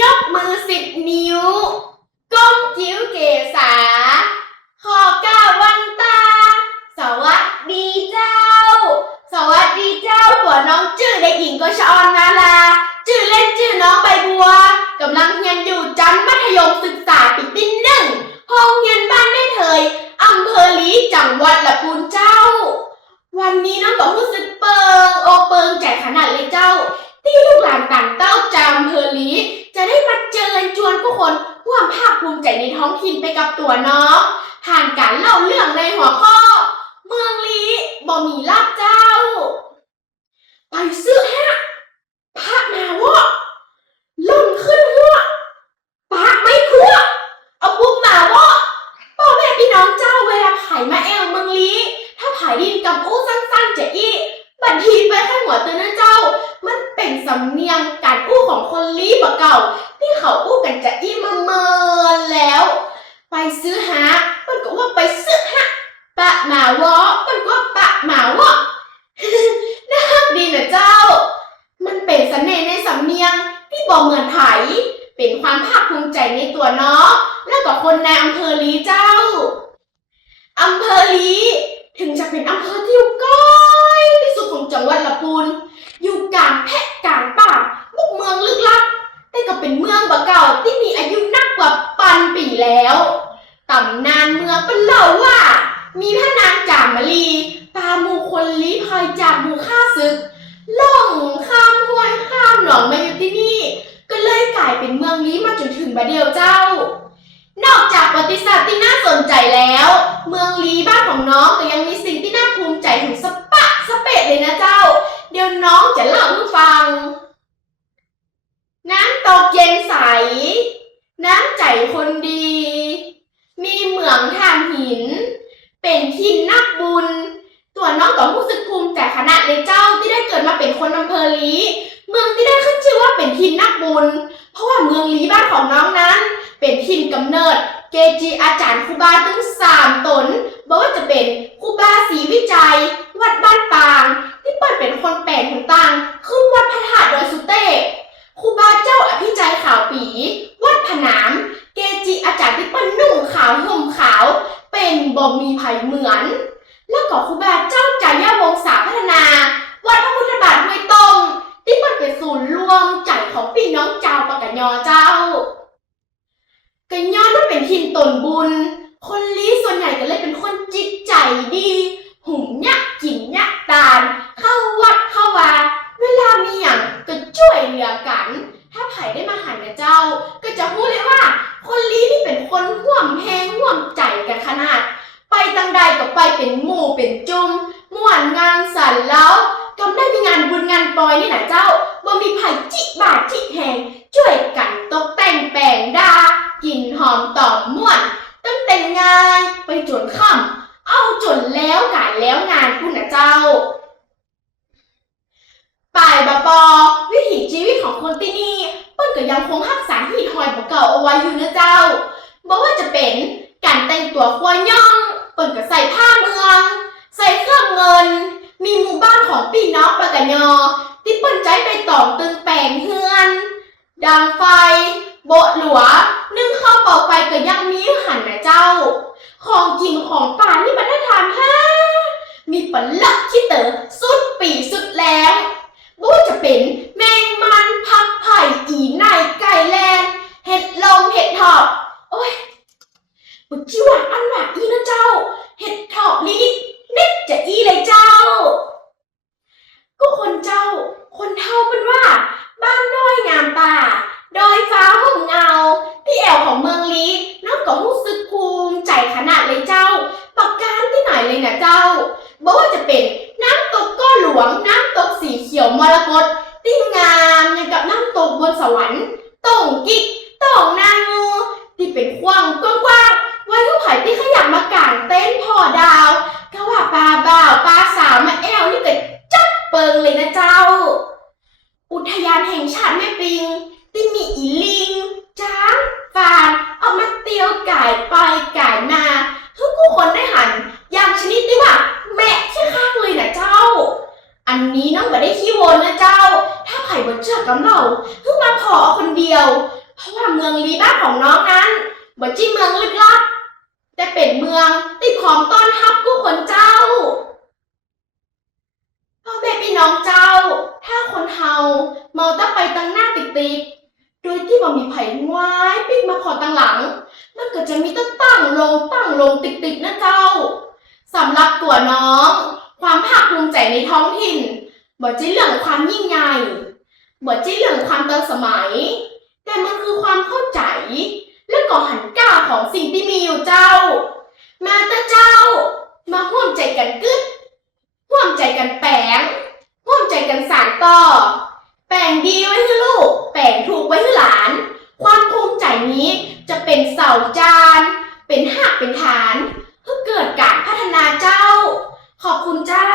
ยกมือ10 นิ้วก้มจิ้วเกษาขอก้าววันตาสวัสดีเจ้าสวัสดีเจ้าตัวน้องจื้อเด็กหญิงกชออนนาลาจื้อเล่นจื้อน้องใบบัวกำลังเรียนอยู่ชั้นมัธยมศึกษาปีที่1โรงเรียนบ้านแม่เถยอำเภอลีจังหวัดลำพูนเจ้าวันนี้น้องก็รู้สึกเปิงอกเปิงใจขนาดเลยเจ้าที่ลูกหลานต่างเต้าจำอำเภอลีจะได้มาเจอชวนผู้คนร่วมภาคภูมิใจในท้องถิ่นไปกับตัวน้องผ่านการเล่าเรื่องในหัวข้อเมืองลีบ่มีลาบเจ้าไปซื้อฮะพระมาวะล่นขึ้นหัวปากไม่คั่วเอาบุกมาวะพ่อแม่พี่น้องเจ้าเวลาไผ่มาแอวเมืองลีถ้าไผ่ดินกับอู้สั้นๆจะอีบัดทีไปข้างหัวเตือนนะเจ้ามันเป็นสำเนียงการอู้ของคนลีบ่เก่าที่เขาอู้กันจะอีเมินแล้วไปซื้อหามันก็ว่าไปซื้อหาปะหมาวะมันก็ปะหมาวะ น่ารักดีนะเจ้ามันเป็นเสน่ห์ในสำเนียงที่บ่เหมือนไผเป็นความภาคภูมิใจในตัวน้องและก็คนในอำเภอลีเจ้าอำเภอลีถึงจะเป็นอำเภอที่อยู่ใกล้ที่สุดของจังหวัดลำพูนอยู่กลางแพะกลางป่ามุกเมืองลึกลับแต่ก็เป็นเมืองบ่เก่าที่มีอายุนักกว่า1,000 ปีแล้วตำนานเมืองเป็นเล่าว่ามีพระนางจามรีตามูคนลี้ภัยจากหมู่ฆ่าศึกล่องข้ามห้วยข้ามหนองมาอยู่ที่นี่ก็เลยกลายเป็นเมืองลี้มาจนถึงบัดเดียวเจ้านอกจากประวัติศาสตร์ที่น่าสนใจแล้วเมืองลี้บ้านของน้องก็ยังมีสิ่งที่น่าภูมิใจถึงสปะสเปะเลยนะเจ้าเดี๋ยวน้องจะเล่าให้ฟังน้ำตกเย็นใสน้ำใจคนดีมีเหมืองถ่านหินเป็นถิ่นนักบุญตัวน้องก็รู้สึกภูมิใจขนาดเลยเจ้าที่ได้เกิดมาเป็นคนอำเภอลีเมืองที่ได้ขึ้นชื่อว่าเป็นถิ่นนักบุญเพราะว่าเมืองลีบ้านของน้องนั้นเป็นถิ่นกำเนิดเกจิอาจารย์ครูบาถึง3 ตนบอกว่าจะเป็นครูบาศรีวิจัยวัดบ้านปางที่เปิดเป็นคนแปลงคนต่างขึ้นวัดพระธาตุดอยสุเทพครูบาเจ้าอภิชัยขาวปีวัดผนามเกจิอาจารย์ที่เปิ้นนุ่งขาวห่มขาวเป็นบ่มีไผเหมือนแล้วก็ครูบาเจ้าจายาวงศาพัฒนาวัดพระพุทธบาทห้วยตงที่เปิ้นเป็นศูนย์รวมใจของพี่น้องชาวปากกยอเจ้ากะยอมันเป็นถิ่นตนบุญคนลี้ส่วนใหญ่ก็เลยเป็นคนจิตใจดีหุงยะกินยะตาลเข้าวัดเข้าวาเวลามีหยังก็ช่วยเหลือกันถ้าไผได้มาหันนะเจ้าก็จะพูดเลยว่าคนลี้นี่เป็นคนห่วมแหงห่วมใจกันขนาดไปตังใดก็ไปเป็นหมู่เป็นจุ่มม่วนงานสันแล้วกำได้มีงานบุญงานปอยนี่นะเจ้าบ่มีไผจิบาทจิแหงช่วยกันตกแต่งแปลงดากินหอมต่อมม่วนตั้งแต่งงานไปจนค่ำเอาจนแล้วกายแล้วงานคุณนะเจ้าป่ายบะปอวิถีชีวิตของคนที่นี่เปิ้นก็ยังคงรักษาหีดหอยบ่เก่าเอาไว้อยู่นะเจ้าบ่ว่าจะเป็นการแต่งตัวควย่องเปิ้นก็ใส่ผ้าเมืองใส่เครื่องเงินมีหมู่บ้านของพี่น้องปากกยอที่เปิ้นใจไปตองตึงแปลงเฮือนดังไฟโบะหลัวนึ่งข้าวเป่าไฟก็ยังมีหันนะเจ้าของกินของป่านี่มันน่าทานฮะมีปลาลักขี้เต๋อสุดปีสุดแล้วบ่ว่าจะเป็นแมงมันผักไผ่อีไนไก่แลนเห็ดลมเห็ดถอบโอ้ยบ่จิว่าอันว่าอีนะเจ้าเห็ดถอบนี้เน็ดจะอีเลยเจ้าก็คนเจ้าคนเท่าเป็นว่าบ้านน้อยงามตาดอยฟ้าห่มเงาที่แอวของเมืองลีน้องก็รู้สึกภูมิใจขนาดเลยเจ้าปากการที่ไหนเลยนะเจ้าบอกว่าจะเป็นน้ำตกก้อหลวงน้ำตกสีเขียวมรกตที่งามอย่างกับน้ำตกบนสวรรค์ต่งกิกต่งนางงูที่เป็นกว้างกว้างไว้ทุกไผ่ที่ขยับมากางเต้นพอดาวก็ว่าปลาบ่าวปลาสาวมาแอวนี่ก็จับเปิงเลยนะเจ้าอุทยานแห่งชาติแม่ปิงที่มีอีลิงช้างฟานออกมาเตียวก่ายไปก่ายมาทุกคนได้หันอย่างชนิดที่ว่าแม่ใช่ข้างเลยนะเจ้าอันนี้น้องบ่ได้ขี้วนนะเจ้าถ้าไผ่บ่เชื่อกับเราเพิ่งมาพอคนเดียว เพราะว่าเมืองลีบ้าของน้องนั้นบ่ใช่เมืองลึกลับแต่เป็นเมืองที่พร้อมต้อนรับผู้คนเจ้าพ่อแม่พี่น้องเจ้าถ้าคนเฮาเมาตั้งไปตั้งหน้าติดโดยที่บ่มีไผว้ายปิกมาขอตั้งหลังมันก็จะมีตั้งลงติดนะเจ้าสำหรับตัวน้องความภาคภูมิใจในท้องถิ่นบ่ใช่เรื่องความยิ่งใหญ่บ่ใช่เรื่องความทันสมัยแต่มันคือความเข้าใจและก็หันกล้าของสิ่งที่มีอยู่เจ้ามาเถอะเจ้ามาร่วมใจกันกึดร่วมใจกันแปลงร่วมใจกันสานต่อแปลงดีไว้ให้ลูกแปลงถูกไว้ให้หลานความภูมิใจนี้จะเป็นเสาจานเป็นหักเป็นฐานเพื่อเกิดการพัฒนาเจ้าขอบคุณเจ้า